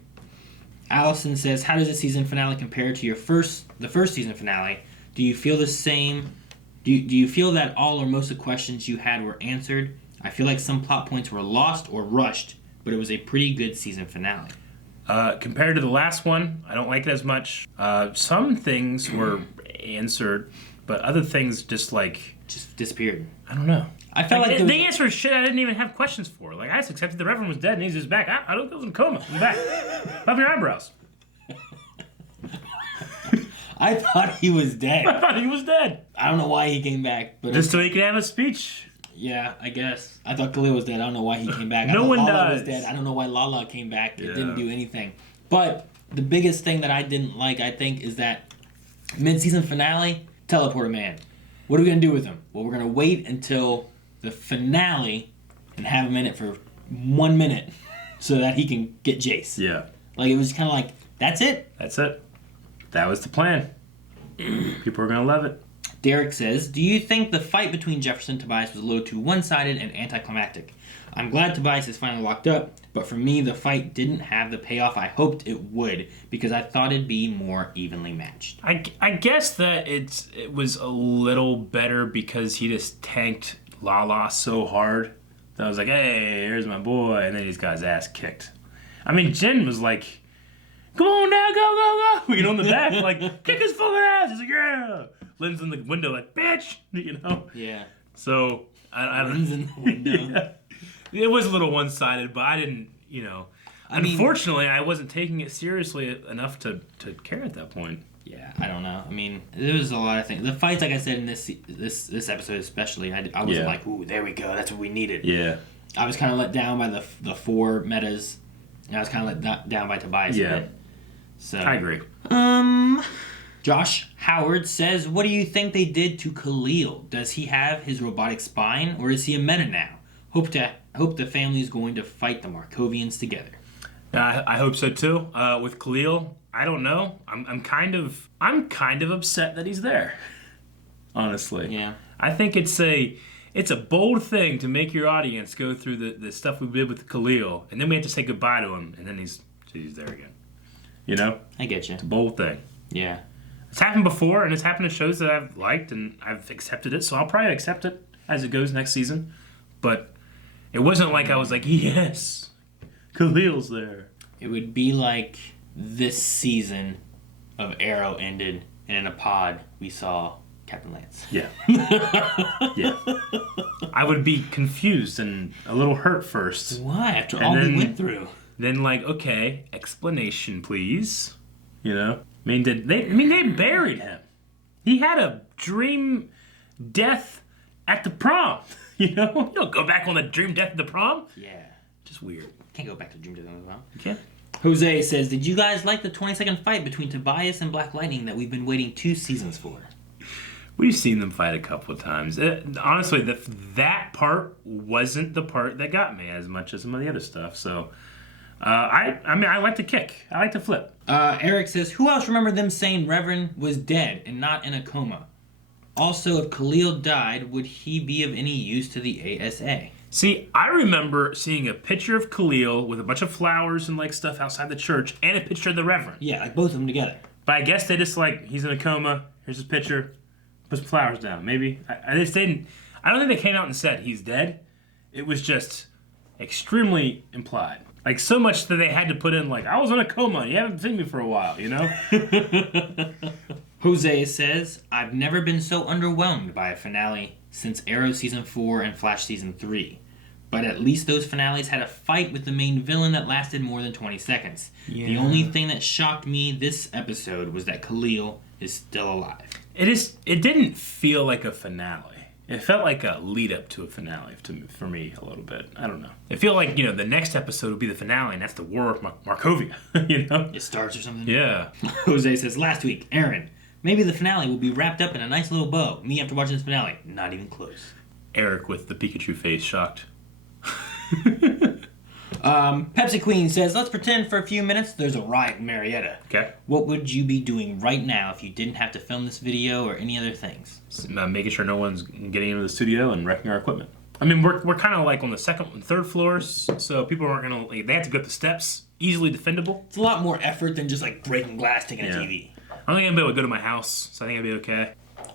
Allison says, how does the season finale compare to the first season finale? Do you feel the same? Do you feel that all or most of the questions you had were answered? I feel like some plot points were lost or rushed, but it was a pretty good season finale. Compared to the last one, I don't like it as much. Some things were answered, but other things just disappeared. I don't know. I felt like they answered shit I didn't even have questions for. Like, I just accepted the Reverend was dead and he's just back. I don't know, in a coma. He's back. Above your eyebrows. I thought he was dead. I thought he was dead. I don't know why he came back, but just so he could have a speech. Yeah, I guess. I thought Khalil was dead. I don't know why he came back. No one Lala does. was dead. I don't know why Lala came back. It didn't do anything. But the biggest thing that I didn't like, I think, is that mid-season finale, Teleporter Man. What are we going to do with him? Well, we're going to wait until the finale and have him in it for 1 minute so that he can get Jace. Yeah. Like, it was kind of like, that's it? That's it. That was the plan. People are going to love it. Derek says, do you think the fight between Jefferson and Tobias was a little too one-sided and anticlimactic? I'm glad Tobias is finally locked up, but for me, the fight didn't have the payoff I hoped it would because I thought it'd be more evenly matched. I guess that it was a little better because he just tanked Lala so hard that I was like, hey, here's my boy, and then he just got his ass kicked. I mean, Jen was like, come on now, go, you know, in the back, like, kick his fucking ass. He's like, yeah. Lynn's in the window like, bitch, you know? Yeah. So, I don't Lynn's in the window. Yeah. It was a little one-sided, but I didn't, you know. Unfortunately, I wasn't taking it seriously enough to care at that point. Yeah, I don't know. I mean, there was a lot of things. The fights, like I said, in this episode especially, I wasn't like, ooh, there we go, that's what we needed. Yeah. I was kind of let down by the 4 metas, and I was kind of let down by Tobias a bit. So I agree. Josh Howard says, what do you think they did to Khalil? Does he have his robotic spine, or is he a meta now? Hope the family is going to fight the Markovians together. I hope so too. With Khalil, I don't know. I'm kind of upset that he's there. Honestly. Yeah. I think it's a bold thing to make your audience go through the stuff we did with Khalil, and then we have to say goodbye to him, and then he's there again. You know? I get you. It's a bold thing. Yeah. It's happened before, and it's happened to shows that I've liked, and I've accepted it, so I'll probably accept it as it goes next season. But it wasn't like I was like, yes, Khalil's there. It would be like this season of Arrow ended, and in a pod we saw Captain Lance. Yeah. Yeah. I would be confused and a little hurt first. Why? After all we went through. Then, like, okay, explanation, please. You know? I mean, they buried him. He had a dream death at the prom. You know? You don't go back on the dream death at the prom. Yeah. Just weird. Can't go back to dream death at the prom. You can't. Jose says, did you guys like the 20-second fight between Tobias and Black Lightning that we've been waiting 2 seasons for? We've seen them fight a couple of times. Honestly, that part wasn't the part that got me as much as some of the other stuff. So, I like to kick. I like to flip. Eric says, who else remembered them saying Reverend was dead and not in a coma? Also, if Khalil died, would he be of any use to the ASA? See, I remember seeing a picture of Khalil with a bunch of flowers and like stuff outside the church and a picture of the Reverend. Yeah, like both of them together. But I guess they just like, he's in a coma, here's his picture, put some flowers down. Maybe. I just didn't, I don't think they came out and said he's dead. It was just extremely implied. Like so much that they had to put in like, I was in a coma, you haven't seen me for a while, you know? Jose says, I've never been so underwhelmed by a finale since Arrow Season 4 and Flash Season 3. But at least those finales had a fight with the main villain that lasted more than 20 seconds. Yeah. The only thing that shocked me this episode was that Khalil is still alive. It didn't feel like a finale. It felt like a lead up to a finale for me a little bit. I don't know. It felt like, the next episode would be the finale, and that's the War of Markovia, you know? It starts or something? Yeah. Jose says, last week, Aaron, maybe the finale will be wrapped up in a nice little bow. Me after watching this finale, not even close. Eric with the Pikachu face, shocked. Pepsi Queen says, let's pretend for a few minutes there's a riot in Marietta. Okay. What would you be doing right now if you didn't have to film this video or any other things? Making sure no one's getting into the studio and wrecking our equipment. I mean, we're kind of like on the second and third floors, so people aren't going to, they have to go up the steps, easily defendable. It's a lot more effort than just like breaking glass, taking a TV. I don't think I'm going to be able to go to my house, so I think I'll be okay.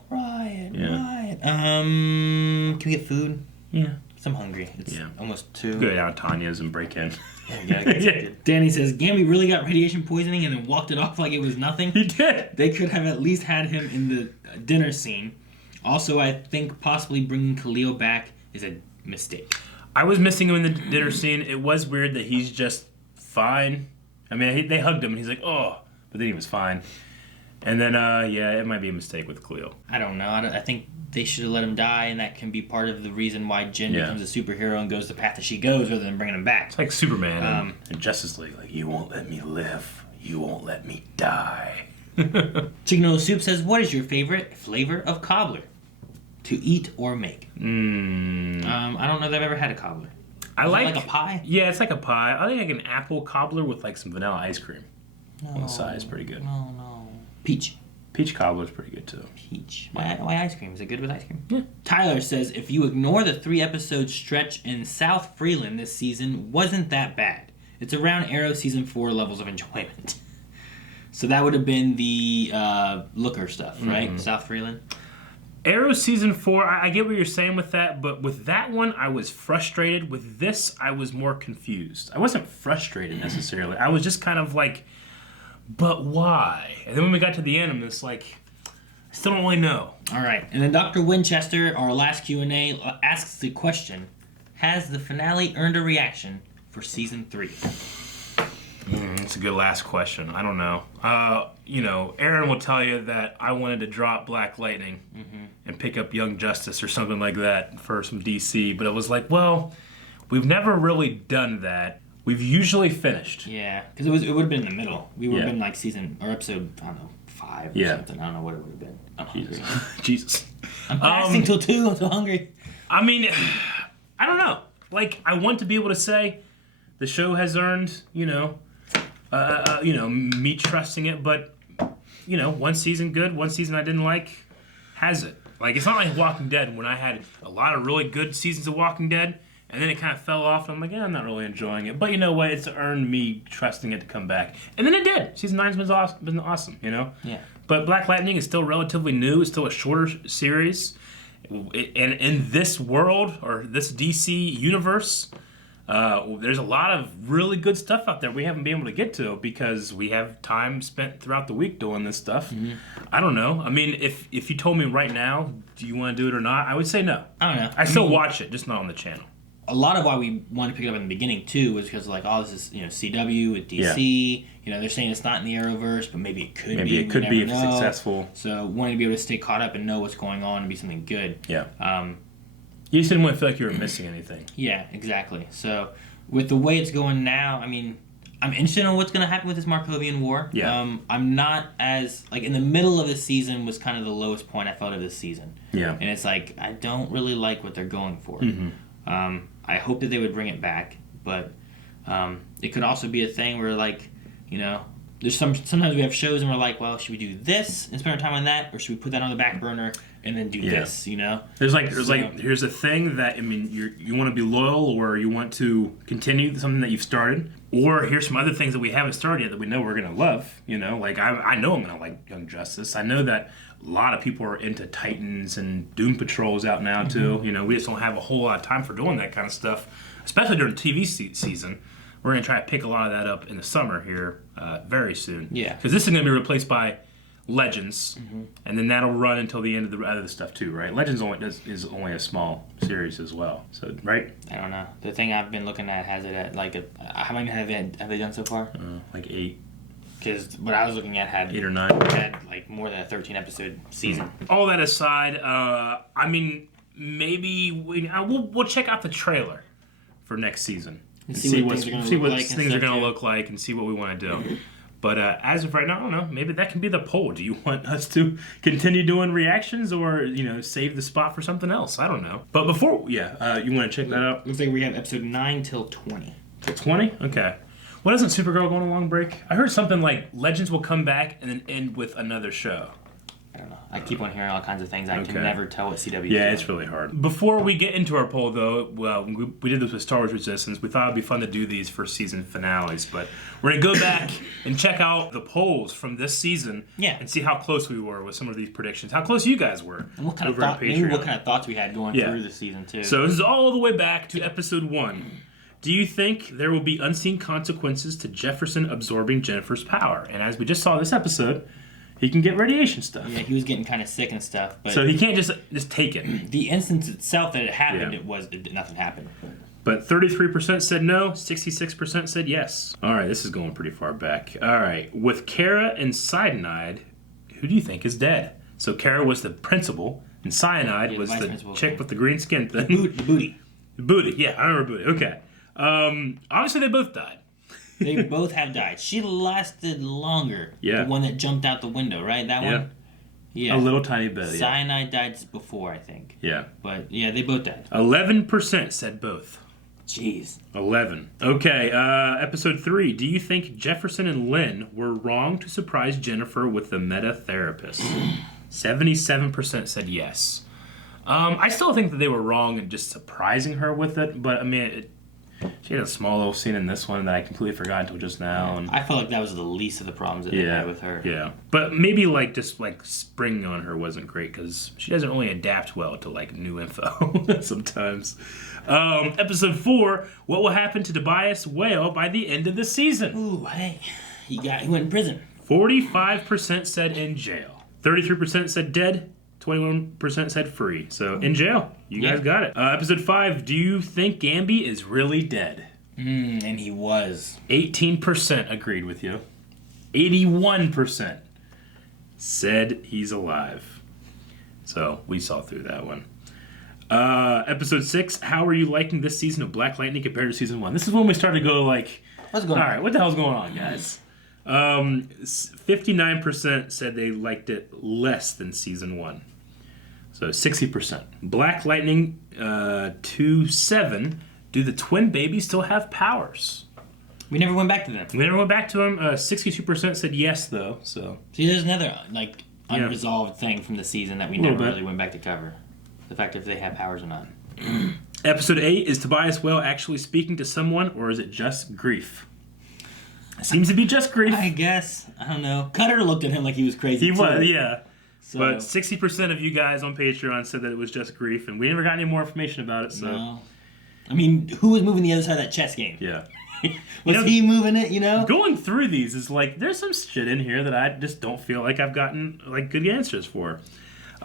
Riot. Can we get food? Yeah. I'm hungry. It's almost 2. Go down to Tanya's and break in. Yeah. Danny says, Gamby really got radiation poisoning and then walked it off like it was nothing. He did. They could have at least had him in the dinner scene. Also, I think possibly bringing Khalil back is a mistake. I was missing him in the dinner scene. It was weird that he's just fine. I mean, they hugged him and he's like, oh, but then he was fine. And then, it might be a mistake with Khalil. I don't know. I think they should have let him die, and that can be part of the reason why Jen becomes a superhero and goes the path that she goes rather than bringing him back. It's like Superman and Justice League. Like, you won't let me live. You won't let me die. Chicken Noodle Soup says, what is your favorite flavor of cobbler to eat or make? I don't know that I've ever had a cobbler. I like a pie? Yeah, it's like a pie. I think like an apple cobbler with like some vanilla ice cream on the side is pretty good. No. Peach. Peach cobbler is pretty good too. Peach. Why ice cream? Is it good with ice cream? Yeah. Tyler says, if you ignore the 3-episode stretch in South Freeland this season, wasn't that bad. It's around Arrow Season 4 levels of enjoyment. So that would have been the Looker stuff, right? South Freeland? Arrow Season 4, I get what you're saying with that, but with that one, I was frustrated. With this, I was more confused. I wasn't frustrated necessarily. I was just kind of like, but why? And then when we got to the end, I'm just like, I still don't really know. All right. And then Dr. Winchester, our last Q&A, asks the question, has the finale earned a reaction for Season 3? That's a good last question. I don't know. Aaron will tell you that I wanted to drop Black Lightning and pick up Young Justice or something like that for some DC, but it was like, well, we've never really done that. We've usually finished. Yeah, because it would have been in the middle. We would have been like season or episode, I don't know, 5 or something. I don't know what it would have been. I'm hungry. Jesus. I'm fasting till 2. I'm so hungry. I mean, I don't know. Like, I want to be able to say the show has earned, me trusting it, but, one season good, one season I didn't like, has it. Like, it's not like Walking Dead when I had a lot of really good seasons of Walking Dead, and then it kind of fell off, and I'm like, I'm not really enjoying it. But you know what? It's earned me trusting it to come back. And then it did. Season 9's been awesome, Yeah. But Black Lightning is still relatively new. It's still a shorter series. And in this world, or this DC universe, There's a lot of really good stuff out there we haven't been able to get to because we have time spent throughout the week doing this stuff. Mm-hmm. I don't know. I mean, if you told me right now, do you want to do it or not? I would say no. I don't know. I still watch it, just not on the channel. A lot of why we wanted to pick it up in the beginning too was because like, this is CW with DC. They're saying it's not in the Arrowverse, but maybe it could be. Maybe it could be if it's know. successful. So wanting to be able to stay caught up and know what's going on and be something good. Yeah. You just didn't want to feel like you were missing anything. Yeah, exactly. So with the way it's going now, I mean, I'm interested in what's going to happen with this Markovian War. Yeah. I'm not as like in the middle of the season was kind of the lowest point I felt of this season. Yeah. And it's like I don't really like what they're going for. Mm-hmm. I hope that they would bring it back, but it could also be a thing where like, there's sometimes we have shows and we're like, well, should we do this and spend our time on that, or should we put that on the back burner and then do this? Here's a thing that you want to be loyal or you want to continue something that you've started, or here's some other things that we haven't started yet that we know we're gonna love. Like I know I'm gonna like Young Justice. I know that a lot of people are into Titans and Doom Patrol's out now too. We just don't have a whole lot of time for doing that kind of stuff, especially during TV season. We're going to try to pick a lot of that up in the summer here very soon. Yeah. Because this is going to be replaced by Legends, and then that'll run until the end of the other stuff too, right? Legends is only a small series as well, so right? I don't know. The thing I've been looking at has it at like how many have they done so far? Like 8. Because what I was looking at had 8 or 9 had like more than a 13 episode season. All that aside, maybe we'll check out the trailer for next season. And see what things are going to look like and see what we want to do. But as of right now, I don't know. Maybe that can be the poll. Do you want us to continue doing reactions or, save the spot for something else? I don't know. But before, you want to check that out? Looks like we have episode 9 till 20. Till 20? Okay. Well, isn't Supergirl going on a long break? I heard something like Legends will come back and then end with another show. I don't know. I keep on hearing all kinds of things. I can never tell what CW is doing. It's really hard. Before we get into our poll, though, well, we did this with Star Wars Resistance. We thought it would be fun to do these for season finales, but we're going to go back and check out the polls from this season and see how close we were with some of these predictions, how close you guys were. And what kind of thoughts we had going through the season, too. So this is all the way back to episode 1. Do you think there will be unseen consequences to Jefferson absorbing Jennifer's power? And as we just saw this episode, he can get radiation stuff. Yeah, he was getting kind of sick and stuff. But so he can't just take it. The instance itself that it happened, nothing happened. But 33% said no, 66% said yes. All right, this is going pretty far back. All right, with Kara and Cyanide, who do you think is dead? So Kara was the principal, and Cyanide was the chick with the green skin thing. Booty. Booty, yeah, I remember Booty. Okay. Obviously, they both died. They both have died. She lasted longer. Yeah. The one that jumped out the window, right? That one? Yeah. A little tiny bit, Cyanide died before, I think. Yeah. But, they both died. 11% said both. Jeez. 11. Okay, episode 3. Do you think Jefferson and Lynn were wrong to surprise Jennifer with the meta therapist? 77% said yes. I still think that they were wrong in just surprising her with it, but, she had a small little scene in this one that I completely forgot until just now. And I felt like that was the least of the problems that they had with her. Yeah, but maybe just springing on her wasn't great because she doesn't really adapt well to new info sometimes. Episode 4: What will happen to Tobias Whale by the end of the season? Ooh, hey, he went in prison. 45% said in jail. 33% said dead. 21% said free. So, in jail. You guys got it. Episode 5, do you think Gamby is really dead? And he was. 18% agreed with you. 81% said he's alive. So, we saw through that one. Episode 6, how are you liking this season of Black Lightning compared to season 1? This is when we started to go what's going on? All right, what the hell's going on, guys? 59% said they liked it less than season 1. So 60%. Black Lightning 2-7. Do the twin babies still have powers? We never went back to them. We never went back to them. 62% said yes, though. So see, there's another unresolved thing from the season that we never really went back to cover. The fact if they have powers or not. Episode 8, is Tobias Whale actually speaking to someone, or is it just grief? It seems to be just grief. I guess. I don't know. Cutter looked at him like he was crazy. He was, yeah. So, but 60% of you guys on Patreon said that it was just grief, and we never got any more information about it. So, no. I mean, who was moving the other side of that chess game? Yeah. Was he moving it, you know? Going through these is like, there's some shit in here that I just don't feel like I've gotten like good answers for.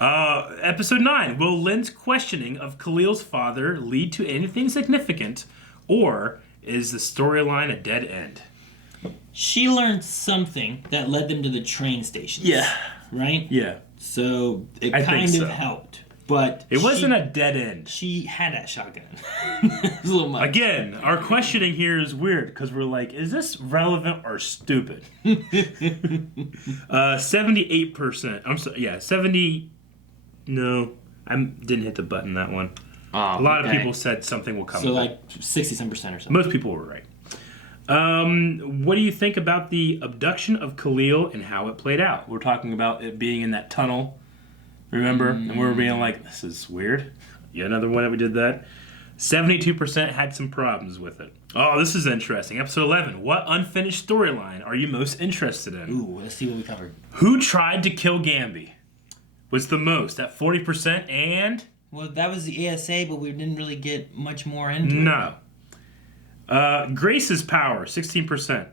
Episode 9. Will Lynn's questioning of Khalil's father lead to anything significant, or is the storyline a dead end? She learned something that led them to the train station. Yeah. Right? Yeah. So it I kind think of so. helped. But It wasn't a dead end. She had that shotgun. It was a little much. Again, our questioning here is weird because we're like, is this relevant or stupid? 78%. I'm sorry. Yeah, 70. No, I didn't hit the button that one. Oh, A lot of okay. people said something will come. So with like it. 60-some% or something. Most people were right. What do you think about the abduction of Khalil and how it played out? We're talking about it being in that tunnel, remember? And we were being like, this is weird. Yet another one that we did that. 72% had some problems with it. Oh, this is interesting. Episode 11. What unfinished storyline are you most interested in? Ooh, let's see what we covered. Who tried to kill Gamby? Was the most at 40% and... Well, that was the ASA, but we didn't really get much more into it. No. Grace's power, 16%.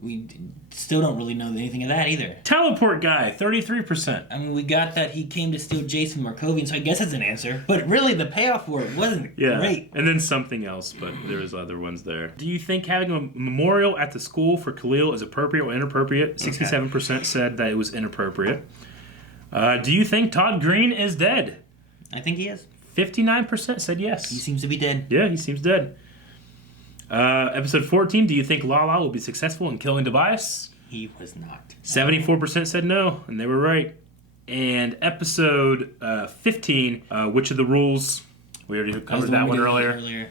We still don't really know anything of that either. Teleport guy, 33%. I mean, we got that he came to steal Jason Markovian, so I guess it's an answer. But really, the payoff for it wasn't Yeah. great. And then something else, but there's other ones there. Do you think having a memorial at the school for Khalil is appropriate or inappropriate? 67% said that it was inappropriate. Do you think Todd Green is dead? I think he is. 59% said yes. He seems to be dead. Yeah, he seems dead. Episode 14, do you think Lala will be successful in killing Tobias? He was not. 74% said no, and they were right. And episode 15, which of the rules? We already covered that one earlier.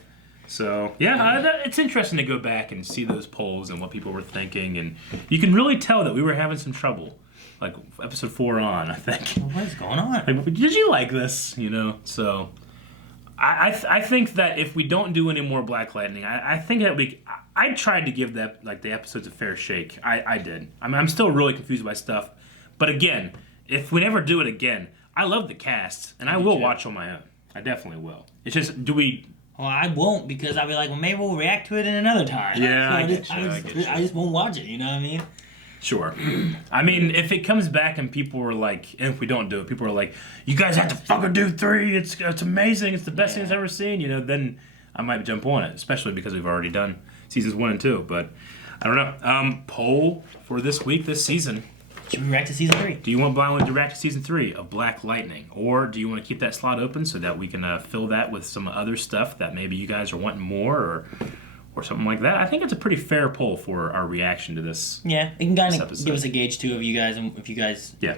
So, yeah, it's interesting to go back and see those polls and what people were thinking. And you can really tell that we were having some trouble. Like, episode 4 on, I think. What is going on? Like, did you like this? You know, so... I think that if we don't do any more Black Lightning, I think that I tried to give that the episodes a fair shake. I did. I'm still really confused by stuff, but again, if we never do it again, I love the cast and I will watch on my own. I definitely will. It's just, do we? Well, I won't because I'll be like, well, maybe we'll react to it in another time. Yeah, So I get you. I just won't watch it. You know what I mean? Sure. I mean, if it comes back and people were like, and if we don't do it, people are like, you guys have to fucking do 3. It's amazing. It's the best thing I've ever seen. You know, then I might jump on it, especially because we've already done seasons 1 and 2. But I don't know. Poll for this week, this season. Should we react to season 3? Do you want Blindwood to react to season 3 of Black Lightning, or do you want to keep that slot open so that we can fill that with some other stuff that maybe you guys are wanting more, or something like that? I think it's a pretty fair poll for our reaction to this. Yeah, it can kind of episode. give us a gauge too of you guys, and if you guys Yeah.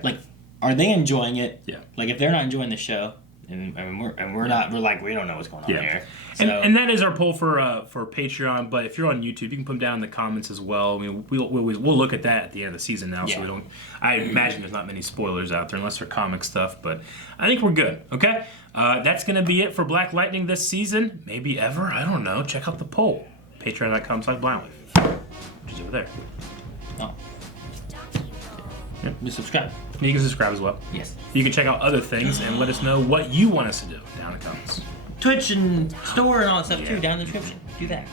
are they enjoying it? Yeah. Like if they're not enjoying the show, and we're not, we're like we don't know what's going on here. So, And that is our poll for Patreon. But if you're on YouTube, you can put them down in the comments as well. I mean, we'll look at that at the end of the season now, so we don't. I imagine there's not many spoilers out there unless they're comic stuff. But I think we're good. Okay, that's gonna be it for Black Lightning this season, maybe ever. I don't know. Check out the poll. Patreon.com/blindwave, which is over there. oh. Yeah. Just subscribe. You can subscribe as well. Yes. You can check out other things and let us know what you want us to do down in the comments. Twitch and store and all that stuff too down in the description. Do that.